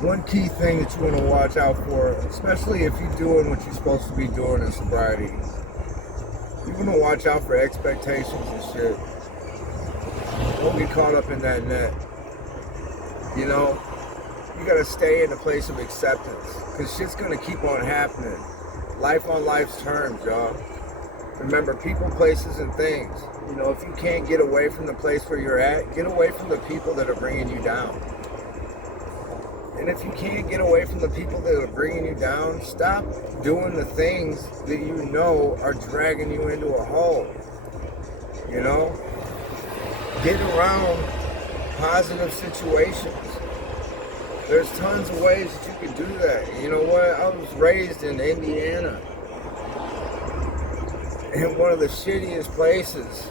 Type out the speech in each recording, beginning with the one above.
One key thing that you want to watch out for, especially if you're doing what you're supposed to be doing in sobriety, you want to watch out for expectations and shit. Don't get caught up in that net. You know, you got to stay in a place of acceptance because shit's going to keep on happening. Life on life's terms, y'all. Remember, people, places, and things. You know, if you can't get away from the place where you're at, get away from the people that are bringing you down. And if you can't get away from the people that are bringing you down, stop doing the things that you know are dragging you into a hole. You know? Get around positive situations. There's tons of ways that you can do that. You know what? I was raised in Indiana, in one of the shittiest places.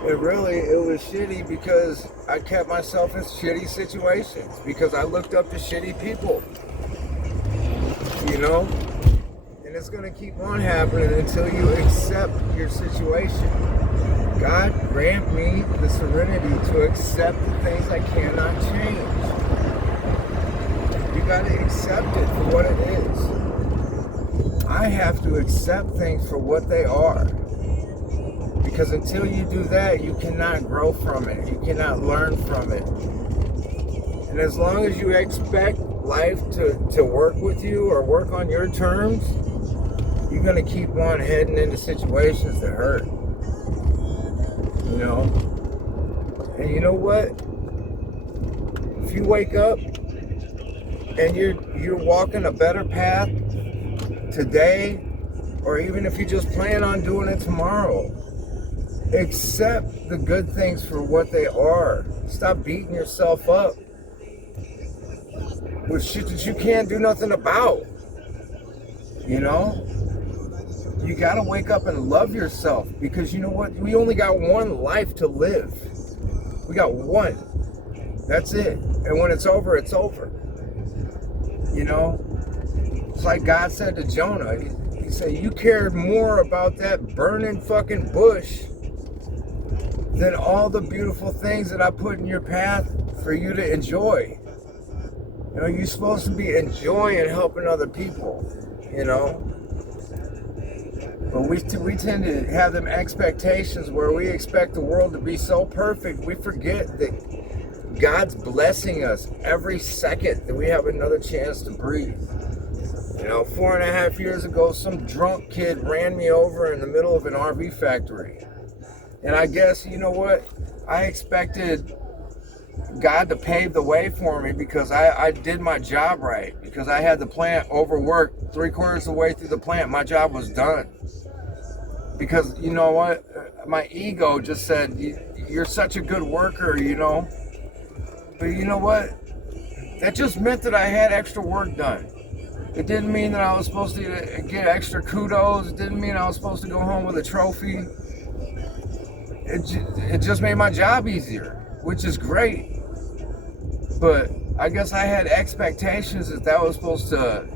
And really, it was shitty because I kept myself in shitty situations, because I looked up to shitty people. You know? And it's going to keep on happening until you accept your situation. God grant me the serenity to accept the things I cannot change. You got to accept it for what it is. I have to accept things for what they are. Because until you do that, you cannot grow from it. You cannot learn from it. And as long as you expect life to work with you or work on your terms, you're going to keep on heading into situations that hurt. You know? And you know what? If you wake up and you're walking a better path today, or even if you just plan on doing it tomorrow, accept the good things for what they are. Stop beating yourself up with shit that you can't do nothing about. You know? You gotta wake up and love yourself, because you know what? We only got one life to live. We got one. That's it. And when it's over, it's over. You know? It's like God said to Jonah. He said, you cared more about that burning fucking bush than all the beautiful things that I put in your path for you to enjoy. You know, you're supposed to be enjoying helping other people, you know? But we tend to have them expectations where we expect the world to be so perfect, we forget that God's blessing us every second that we have another chance to breathe. You know, 4.5 years ago, some drunk kid ran me over in the middle of an RV factory. And I guess, you know what? I expected God to pave the way for me because I did my job right. Because I had the plant overworked 3/4 of the way through the plant. My job was done. Because, you know what? My ego just said, you're such a good worker, you know? But you know what? That just meant that I had extra work done. It didn't mean that I was supposed to get extra kudos. It didn't mean I was supposed to go home with a trophy. It just made my job easier, which is great. But I guess I had expectations that was supposed to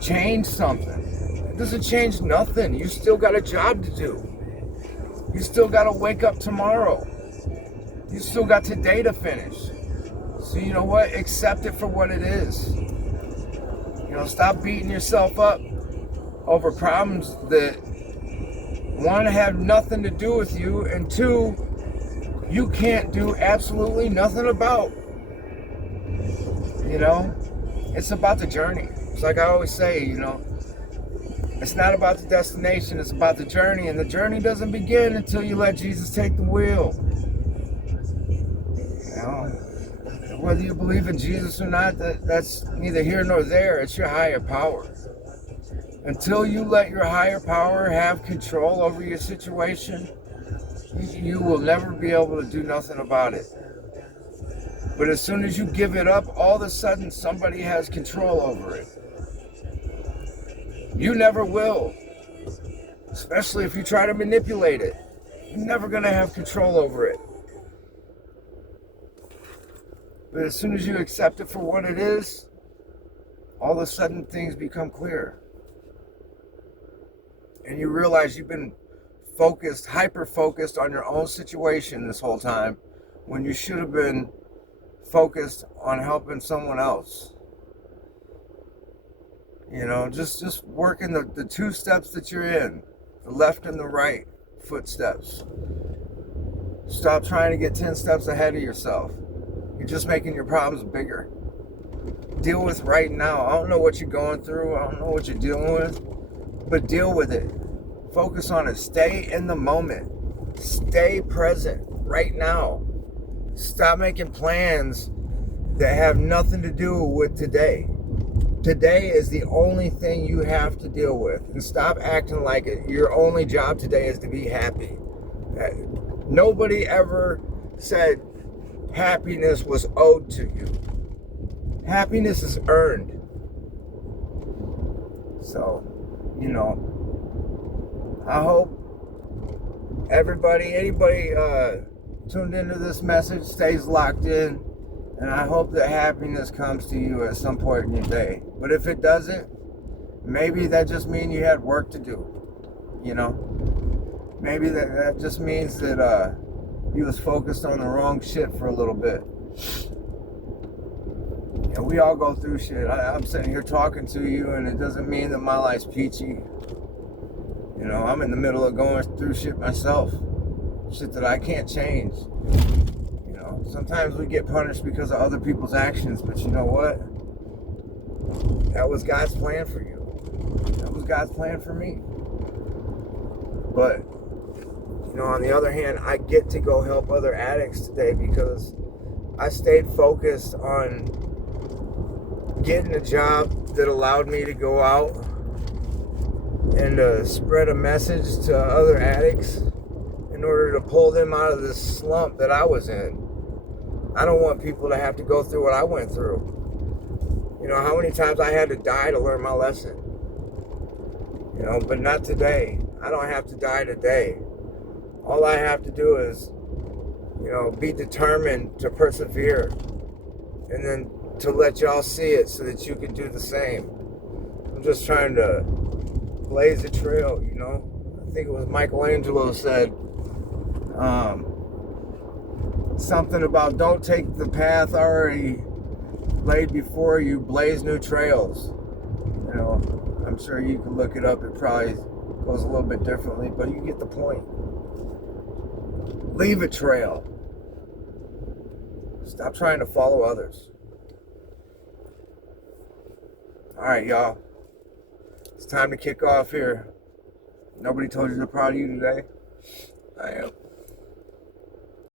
change something. It doesn't change nothing. You still got a job to do. You still got to wake up tomorrow. You still got today to finish. So you know what? Accept it for what it is. You know, stop beating yourself up over problems that, one, have nothing to do with you, and two, you can't do absolutely nothing about. You know, it's about the journey. It's like I always say, you know, it's not about the destination, it's about the journey, and the journey doesn't begin until you let Jesus take the wheel. You know, whether you believe in Jesus or not, that's neither here nor there. It's your higher power. Until you let your higher power have control over your situation, you will never be able to do nothing about it. But as soon as you give it up, all of a sudden somebody has control over it. You never will. Especially if you try to manipulate it. You're never going to have control over it. But as soon as you accept it for what it is, all of a sudden things become clear. And you realize you've been focused, hyper-focused on your own situation this whole time, when you should have been focused on helping someone else. You know, just working the two steps that you're in, the left and the right footsteps. Stop trying to get 10 steps ahead of yourself. You're just making your problems bigger. Deal with right now. I don't know what you're going through. I don't know what you're dealing with, but deal with it. Focus on it. Stay in the moment. Stay present right now. Stop making plans that have nothing to do with today. Today is the only thing you have to deal with. And stop acting like your only job today is to be happy. Nobody ever said happiness was owed to you. Happiness is earned. So, you know, I hope anybody tuned into this message stays locked in. And I hope that happiness comes to you at some point in your day. But if it doesn't, maybe that just means you had work to do. You know? Maybe that just means that you was focused on the wrong shit for a little bit. And we all go through shit. I'm sitting here talking to you, and it doesn't mean that my life's peachy. You know, I'm in the middle of going through shit myself. Shit that I can't change. Sometimes we get punished because of other people's actions, but you know what? That was God's plan for you. That was God's plan for me. But, you know, on the other hand, I get to go help other addicts today because I stayed focused on getting a job that allowed me to go out and spread a message to other addicts in order to pull them out of this slump that I was in. I don't want people to have to go through what I went through. You know, how many times I had to die to learn my lesson. You know, but not today. I don't have to die today. All I have to do is, you know, be determined to persevere. And then to let y'all see it so that you can do the same. I'm just trying to blaze a trail, you know. I think it was Michelangelo said, something about don't take the path already laid before you, blaze new trails. You know, I'm sure you can look it up. It probably goes a little bit differently, but you get the point. Leave a trail. Stop trying to follow others. All right, y'all. It's time to kick off here. Nobody told you they're proud of you today. I am.